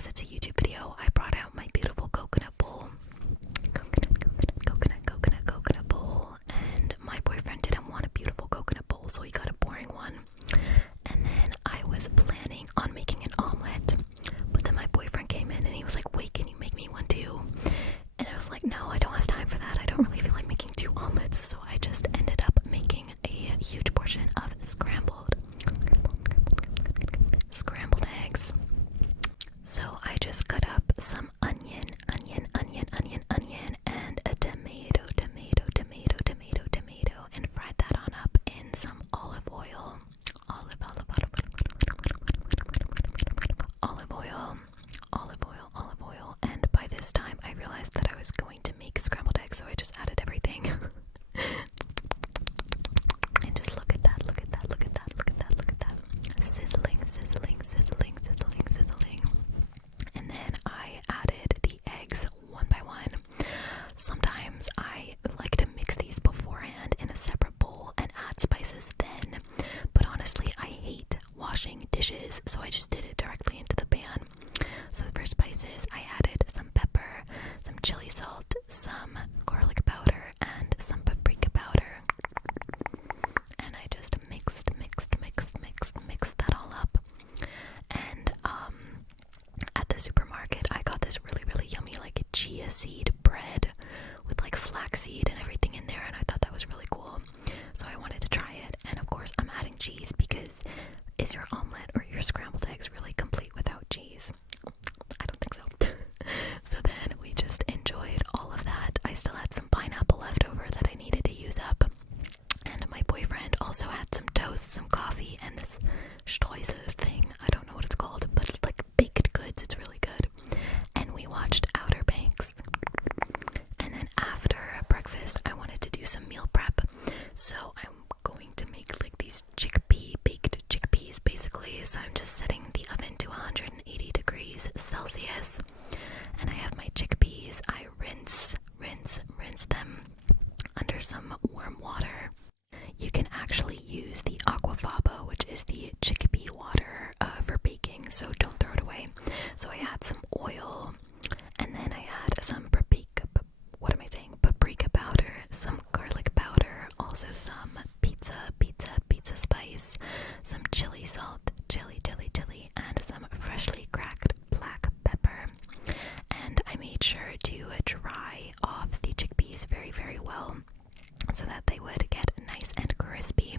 because it's a YouTube video, I brought out my beautiful coconut bowl. Coconut bowl. And my boyfriend didn't want a beautiful coconut bowl, so he got a boring one. And then I was planning on making an omelet, but then my boyfriend came in and he was like, wait, can you make me one too? And I was like, no, I don't have time for that. I don't really feel like making 2 omelets. So I just ended up making a huge portion of scrambled eggs. So I just cut up some onion, and a tomato, and fried that on up in some olive oil. Olive oil. And by this time, I realized that I was going to make scrambled eggs, so I just added everything. And just look at that. Sizzling. And then I added the eggs one by one. Sometimes I like to mix these beforehand in a separate bowl and add spices then. But honestly, I hate washing dishes, so I just did it directly into the pan. So for spices, I added some pepper, some chili salt, some garlic powder, and some paprika powder. And I just mixed that all up. And at the supermarket, I got this really yummy like chia seed bread with like flaxseed and everything in there, and I thought that was really cool. So I wanted to try it, and of course I'm adding cheese because is your omelet or your scrambled eggs really complete without cheese? I don't think so. So then we just enjoyed all of that. I still had some pineapple left over that I needed to use up. And my boyfriend also had some toast, some coffee, and this streusel thing. I don't know what it's called, but it's like baked goods. It's really good. And we watched Outer Banks. And then after breakfast, I wanted to do some meal prep. So I'm going to make like these baked chickpeas basically. So I'm just setting the oven to 180 degrees Celsius. And I have my chickpeas. I rinse them under some warm water. You can actually use the aquafaba, which is the chickpea water for baking, so don't throw it away. So I add some oil, and then I add some paprika powder, some garlic powder, also some pizza spice, some chili salt, chili, and some freshly cracked black pepper. And I made sure to dry off the chickpeas very well, so that they would get nice and crispy.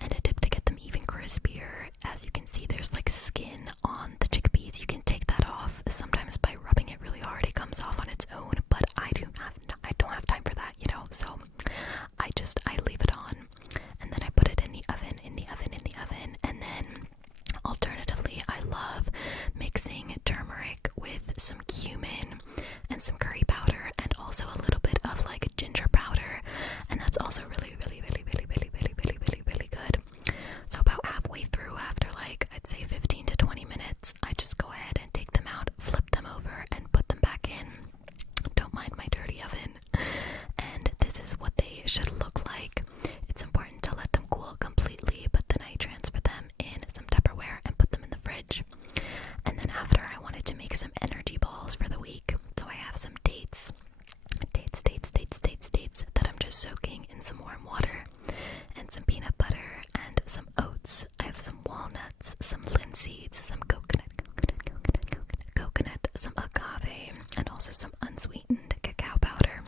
And a tip to get them even crispier, as you can see there's like skin on the chickpeas. You can take that off. Sometimes by rubbing it really hard it comes off on its own, but I don't have time for that, so I leave it on, and then I put it in the oven, and then alternatively I love mixing turmeric with some cumin and some curry powder, and also a little bit of like ginger powder, and that's also really good. So about halfway through, after like I'd say 15 to 20 minutes, I just go ahead and take them out, flip them over, and put them back in. Don't mind my dirty oven. And this is what they should look like. It's important to let them cool completely, but then I transfer them in some Tupperware and put them in the fridge. And then after, I wanted to make some energy balls for the week. So I have some dates that I'm just soaking in some warm water, and some peanut butter, and some oats. I have some walnuts, some linseeds, some coconut, some agave, and also some unsweetened cacao powder.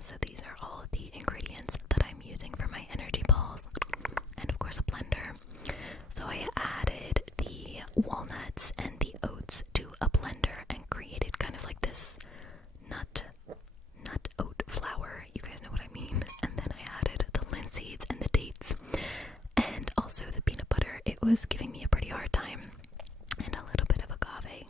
So these are all of the ingredients that I'm using for my energy balls, and of course a blender. So I added the walnuts and the oats to a blender and created kind of like this nut oat flour. You guys know what I mean. And then I added the linseeds and the dates, and also the peanut butter. It was giving me a pretty hard time, and a little bit of agave.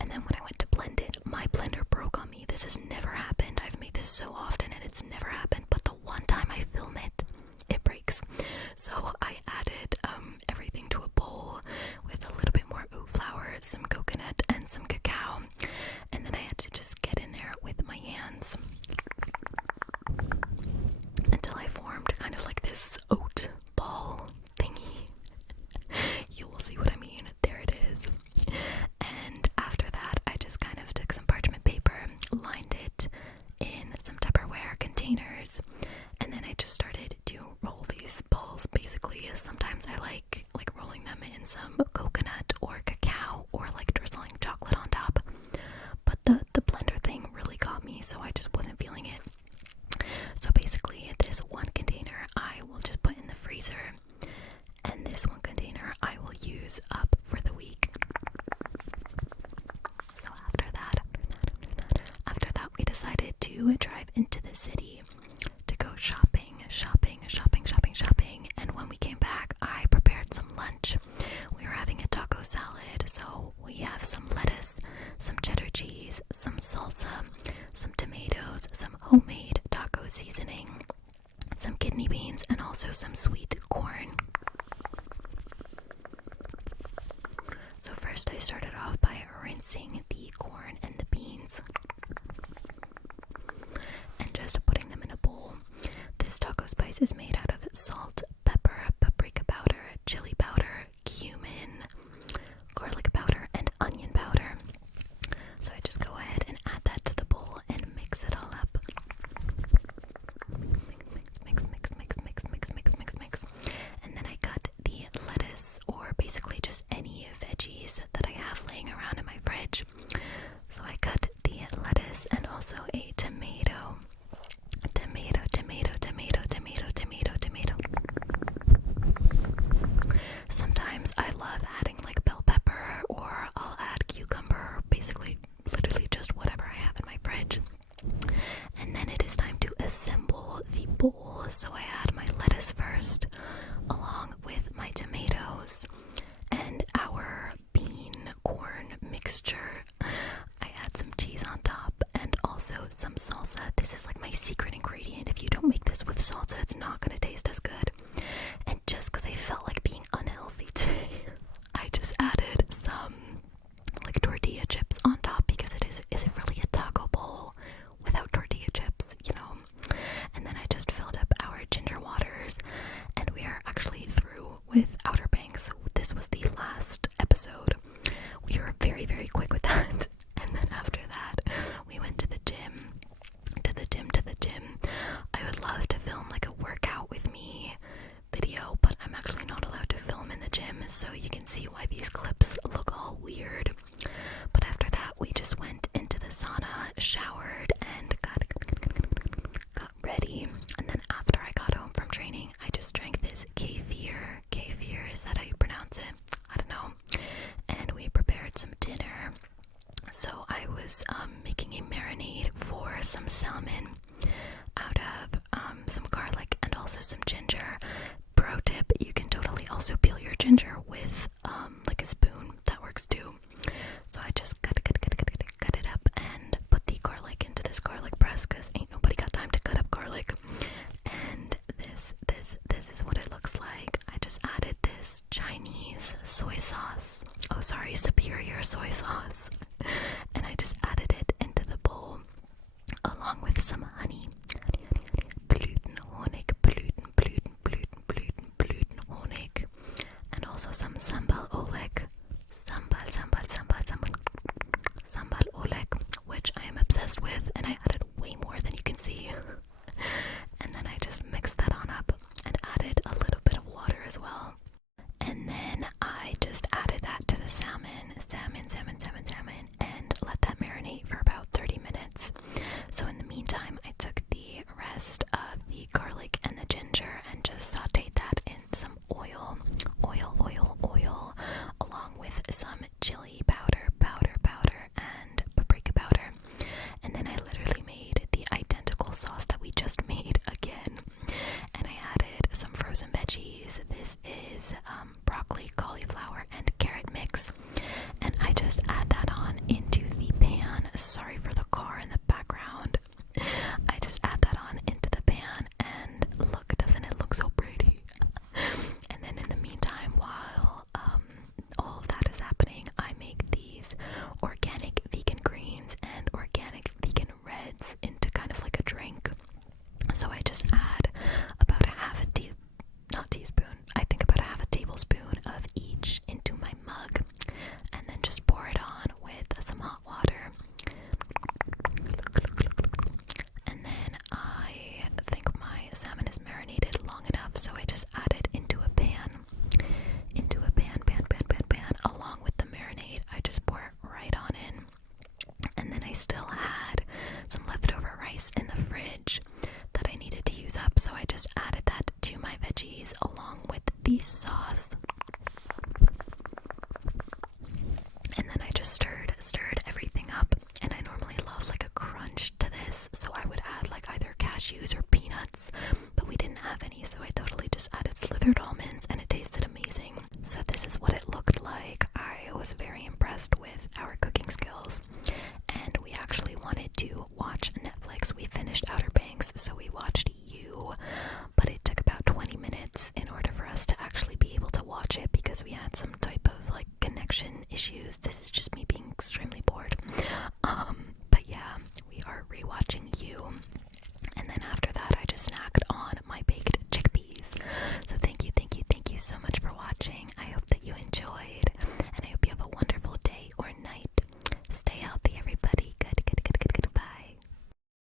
And then when I went to blend it, my blender broke on me. This has never happened. I've made this so often and it's never happened, but the one time I film it, it breaks. So I added everything to a bowl with a little bit more oat flour, some coconut, and some cacao, and then I had to just get in there with my hands until I formed kind of like this oat ball thingy. You will see what I mean. like rolling them in some coconut or cacao or like drizzling chocolate on top. But the blender thing really got me, so I just wasn't feeling it. So basically, this one container I will just put in the freezer, and this one container I will use up for the week. So after that, we decided to drive into the city to go shopping. And when we came back, I prepared some lunch. We were having a taco salad, so we have some lettuce, some cheddar cheese, some salsa, some tomatoes, some homemade taco seasoning, some kidney beans, and also some sweet corn. So first I started off by rinsing the corn and the beans and just putting them in a bowl. This taco spice is made out of salt, pepper, paprika powder, chili powder, cumin, garlic powder, and onion powder. So I just go ahead and add that to the bowl and mix it all up. Mix. And then I cut the lettuce, or basically just any veggies that I have laying around in my fridge. So I cut the lettuce and also a tomato. Sometimes I love adding like bell pepper, or I'll add cucumber, basically literally just whatever I have in my fridge. And then it is time to assemble the bowl. So I add my lettuce first, along with my tomatoes and our bean corn mixture. I add some cheese on top and also some salsa. This is like my secret ingredient. If you don't make this with salsa, it's not going to taste as good. And just because I felt like being unhealthy today, I just added some like tortilla chips on top, because is it really a taco bowl without tortilla chips, you know? And then I just filled up our ginger waters, and we are actually through with Outer Banks. This was the last episode. We were very, very quick with that. And then after that, we went to the gym. I would love to film like a workout with me video, but I'm actually not allowed to film in the gym, so you can see why these clips look all weird. But after that, we just went into the sauna, showered, and got ready. And then after I got home from training, I just drank this kefir. Kefir, is that how you pronounce it? I don't know. And we prepared some dinner. So I was making a marinade for some salmon out of some garlic and also some ginger. Pro tip, you can totally also peel your ginger with like a spoon. That works too. So I just cut it up and put the garlic into this garlic press, because ain't nobody got time to cut up garlic. And this is what it looks like. I just added this Chinese soy sauce. Oh, sorry, superior soy sauce. And I just added it into the bowl along with some honey. Blütenhonig. And also some sambal oleg. Sambal oleg, which I am obsessed with, and I added way more than you can see. And then I just mixed that on up and added a little bit of water as well. And then I just added that to the salmon, and let that marinate for about 30 minutes. So in the meantime, I took the rest of the garlic and the ginger and just sauteed that in some oil. smoother almonds.